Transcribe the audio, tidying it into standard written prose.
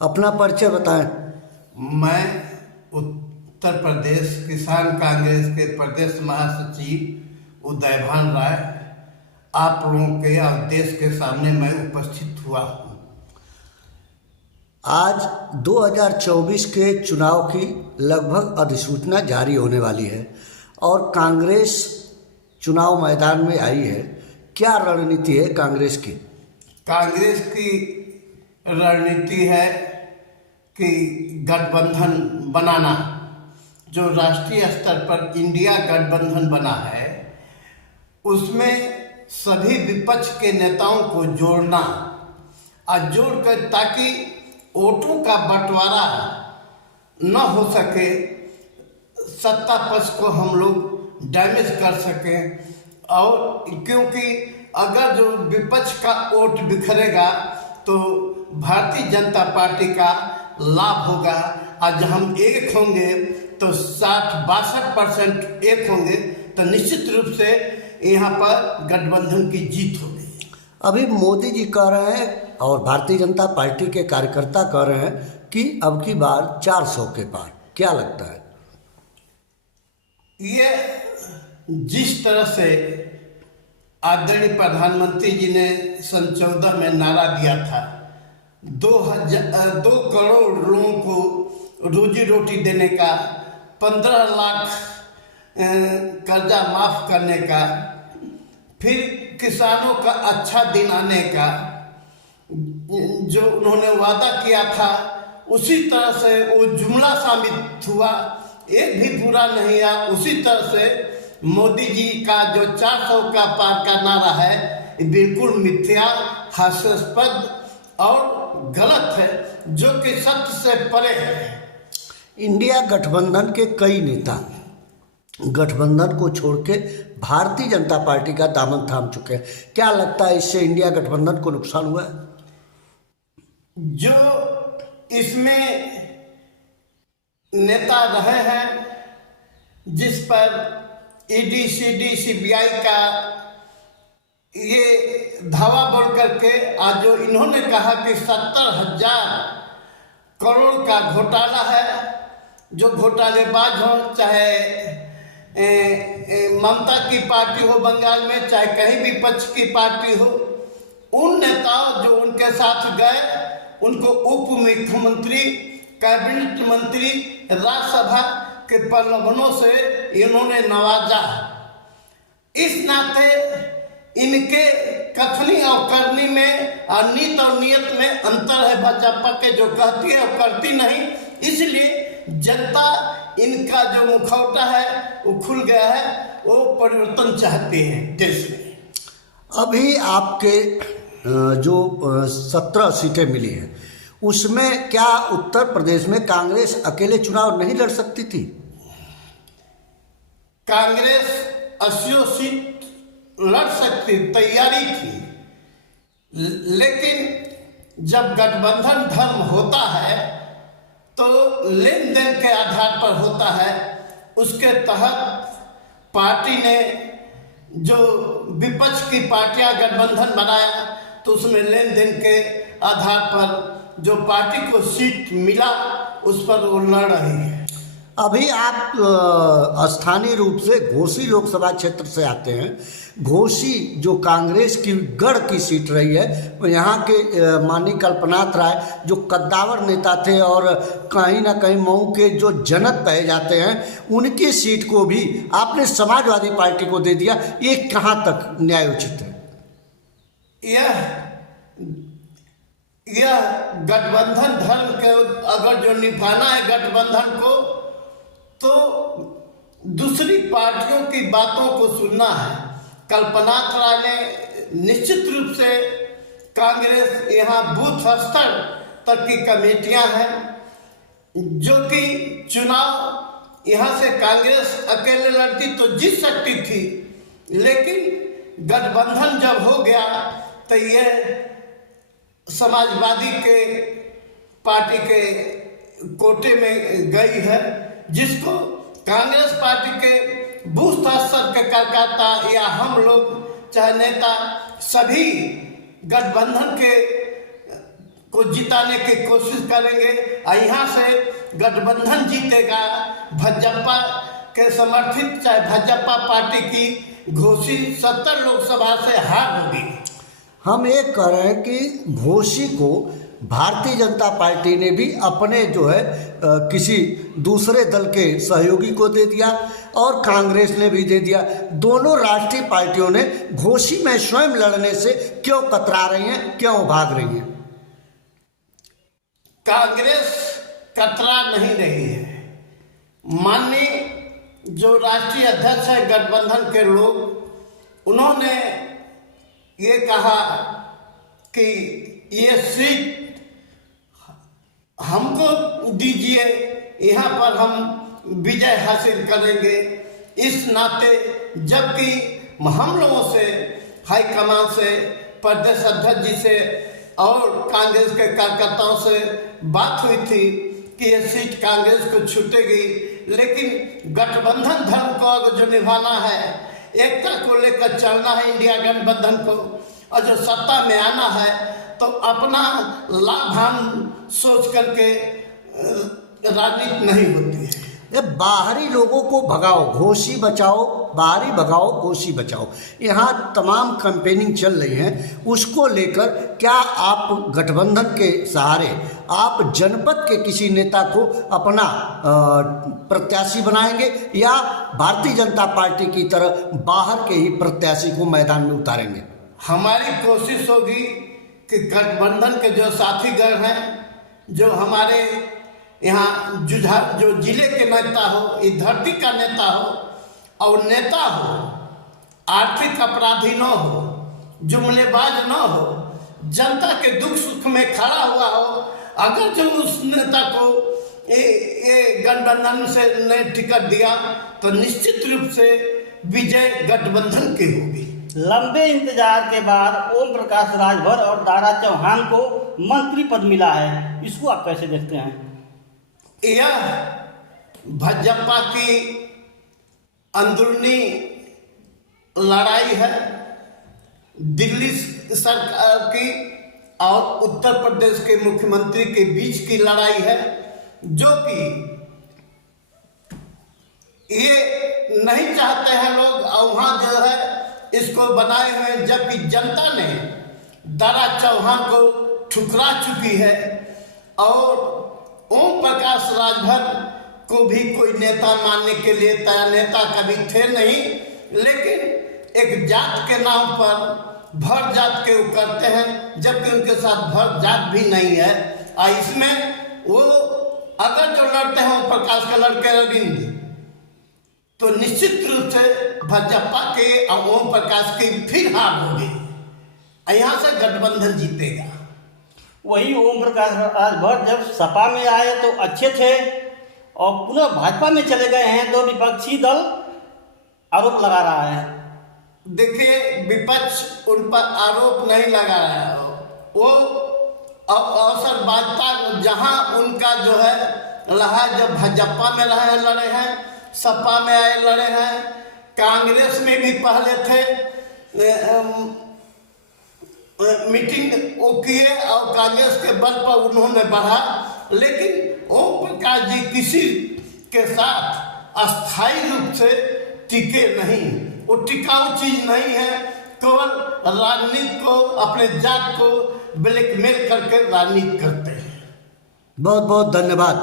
अपना परिचय बताएं। मैं उत्तर प्रदेश किसान कांग्रेस के प्रदेश महासचिव उदयभान राय आप लोगों के देश के सामने मैं उपस्थित हुआ हूँ। आज 2024 के चुनाव की लगभग अधिसूचना जारी होने वाली है और कांग्रेस चुनाव मैदान में आई है। क्या रणनीति है कांग्रेस की? कांग्रेस की रणनीति है कि गठबंधन बनाना। जो राष्ट्रीय स्तर पर इंडिया गठबंधन बना है उसमें सभी विपक्ष के नेताओं को जोड़ना और जोड़कर ताकि वोटों का बंटवारा न हो सके, सत्ता पक्ष को हम लोग डैमेज कर सकें। और क्योंकि अगर जो विपक्ष का वोट बिखरेगा तो भारतीय जनता पार्टी का लाभ होगा। आज हम एक होंगे तो 60-62% एक होंगे तो निश्चित रूप से यहाँ पर गठबंधन की जीत होगी। अभी मोदी जी कह रहे हैं और भारतीय जनता पार्टी के कार्यकर्ता कह रहे हैं कि अब की बार 400 के पार। क्या लगता है? ये जिस तरह से आदरणीय प्रधानमंत्री जी ने सन 14 में नारा दिया था 2 करोड़ लोगों को रोजी रोटी देने का, 15 लाख कर्जा माफ करने का, फिर किसानों का अच्छा दिन आने का, जो उन्होंने वादा किया था उसी तरह से वो जुमला साबित हुआ, एक भी पूरा नहीं आया। उसी तरह से मोदी जी का जो 400 का पार का नारा है बिल्कुल मिथ्या, हास्यास्पद और गलत है, जो कि सत्य से परे है। इंडिया गठबंधन के कई नेता गठबंधन को छोड़ के भारतीय जनता पार्टी का दामन थाम चुके हैं। क्या लगता है इससे इंडिया गठबंधन को नुकसान हुआ है? जो इसमें नेता रहे हैं जिस पर ईडी, सीडी, सीबीआई का ये धावा बोल करके आज जो इन्होंने कहा कि 70,000 करोड़ का घोटाला है, जो घोटालेबाज हो, चाहे ममता की पार्टी हो बंगाल में, चाहे कहीं भी विपक्ष की पार्टी हो, उन नेताओं जो उनके साथ गए उनको उप मुख्यमंत्री, कैबिनेट मंत्री, राज्यसभा के प्रलोभनों से इन्होंने नवाजा। इस नाते इनके कथनी और करनी में और नीत और नियत में अंतर है। भाजपा के जो कहती है वो करती नहीं, इसलिए जनता इनका जो मुखौटा है वो खुल गया है, वो परिवर्तन चाहते हैं देश में। अभी आपके जो 17 सीटें मिली हैं उसमें क्या उत्तर प्रदेश में कांग्रेस अकेले चुनाव नहीं लड़ सकती थी? कांग्रेस 80 सीट लड़ सकती, तैयारी थी, लेकिन जब गठबंधन धर्म होता है तो लेन देन के आधार पर होता है। उसके तहत पार्टी ने जो विपक्ष की पार्टियां गठबंधन बनाया तो उसमें लेन देन के आधार पर जो पार्टी को सीट मिला उस पर वो लड़ रही है। अभी आप स्थानीय रूप से घोसी लोकसभा क्षेत्र से आते हैं। घोसी जो कांग्रेस की गढ़ की सीट रही है, यहाँ के माननीय कल्पनाथ राय जो कद्दावर नेता थे और कहीं ना कहीं मऊ के जो जनक कहे जाते हैं, उनकी सीट को भी आपने समाजवादी पार्टी को दे दिया। ये कहाँ तक न्यायोचित है? यह गठबंधन धर्म के अगर जो निभाना है गठबंधन को, तो दूसरी पार्टियों की बातों को सुनना है। कल्पनाथ राय ने निश्चित रूप से कांग्रेस यहाँ बूथ स्तर तक की कमेटियां हैं जो कि चुनाव यहाँ से कांग्रेस अकेले लड़ती तो जीत सकती थी, लेकिन गठबंधन जब हो गया तो ये समाजवादी के पार्टी के कोटे में गई है, जिसको कांग्रेस पार्टी के बूथ स्तर के कार्यकर्ता या हम लोग चाहे नेता सभी गठबंधन के को जिताने की कोशिश करेंगे। यहाँ से गठबंधन जीतेगा। भाजपा के समर्थित चाहे भाजपा पार्टी की घोषित 70 लोकसभा से हार होगी। हम ये कह रहे हैं कि घोषी को भारतीय जनता पार्टी ने भी अपने जो है किसी दूसरे दल के सहयोगी को दे दिया और कांग्रेस ने भी दे दिया। दोनों राष्ट्रीय पार्टियों ने घोषी में स्वयं लड़ने से क्यों कतरा रही हैं, क्यों भाग रही हैं? कांग्रेस कतरा नहीं रही है। माननीय जो राष्ट्रीय अध्यक्ष है गठबंधन के लोग, उन्होंने ये कहा कि ये सीट हमको दीजिए, यहाँ पर हम विजय हासिल करेंगे। इस नाते जबकि हम लोगों से हाईकमान से, प्रदेश अध्यक्ष जी से और कांग्रेस के कार्यकर्ताओं से बात हुई थी कि ये सीट कांग्रेस को छूटेगी, लेकिन गठबंधन धर्म को अगर जो निभाना है, एकता को लेकर चलना है इंडिया गठबंधन को, और जो सत्ता में आना है तो अपना लाभान सोच करके राजनीति नहीं होती है। ये बाहरी लोगों को भगाओ, घोषी बचाओ, बाहरी भगाओ, घोषी बचाओ, यहाँ तमाम कैंपेनिंग चल रही है। उसको लेकर क्या आप गठबंधन के सहारे आप जनपद के किसी नेता को अपना प्रत्याशी बनाएंगे या भारतीय जनता पार्टी की तरह बाहर के ही प्रत्याशी को मैदान में उतारेंगे? हमारी कोशिश होगी कि गठबंधन के जो साथीगण हैं, जो हमारे यहाँ जो जिले के नेता हो, इस धरती का नेता हो और नेता हो, आर्थिक अपराधी न हो, जुमलेबाज न हो, जनता के दुख सुख में खड़ा हुआ हो, अगर जो उस नेता को ये गठबंधन से ने टिकट दिया तो निश्चित रूप से विजय गठबंधन की होगी। लंबे इंतजार के बाद ओम प्रकाश राजभर और दारा चौहान को मंत्री पद मिला है, इसको आप कैसे देखते हैं? यह भाजपा की अंदरूनी लड़ाई है, दिल्ली सरकार की और उत्तर प्रदेश के मुख्यमंत्री के बीच की लड़ाई है, जो कि ये नहीं चाहते हैं लोग, और वहाँ जो है इसको बनाए हुए, जबकि जनता ने दारा चौहान को ठुकरा चुकी है और ओम प्रकाश राजभर को भी कोई नेता मानने के लिए तैयार, नेता कभी थे नहीं, लेकिन एक जात के नाम पर भर जात के वो करते हैं, जबकि उनके साथ भर जात भी नहीं है। और इसमें वो अगर जो लड़ते हैं ओम प्रकाश के लड़के रविंद्र, तो निश्चित रूप से भाजपा के और ओम प्रकाश की फिर हार होगी, यहाँ से गठबंधन जीतेगा। वही ओम प्रकाश राजभर जब सपा में आए तो अच्छे थे और पुनः भाजपा में चले गए हैं, तो विपक्षी दल आरोप लगा रहा है। देखिए, विपक्ष उन पर आरोप नहीं लगा रहा है, वो अवसर बाजता जहां उनका जो है रहा, जब भाजपा में रहे लड़े हैं, सपा में आए लड़े हैं, कांग्रेस में भी पहले थे, मीटिंग वो किए और कांग्रेस के बल पर उन्होंने बढ़ा, लेकिन ओम प्रकाश जी किसी के साथ अस्थायी रूप से टिके नहीं। वो टिकाऊ चीज नहीं है, केवल राजनीति को, अपने जात को ब्लैकमेल करके राजनीति करते हैं। बहुत बहुत धन्यवाद।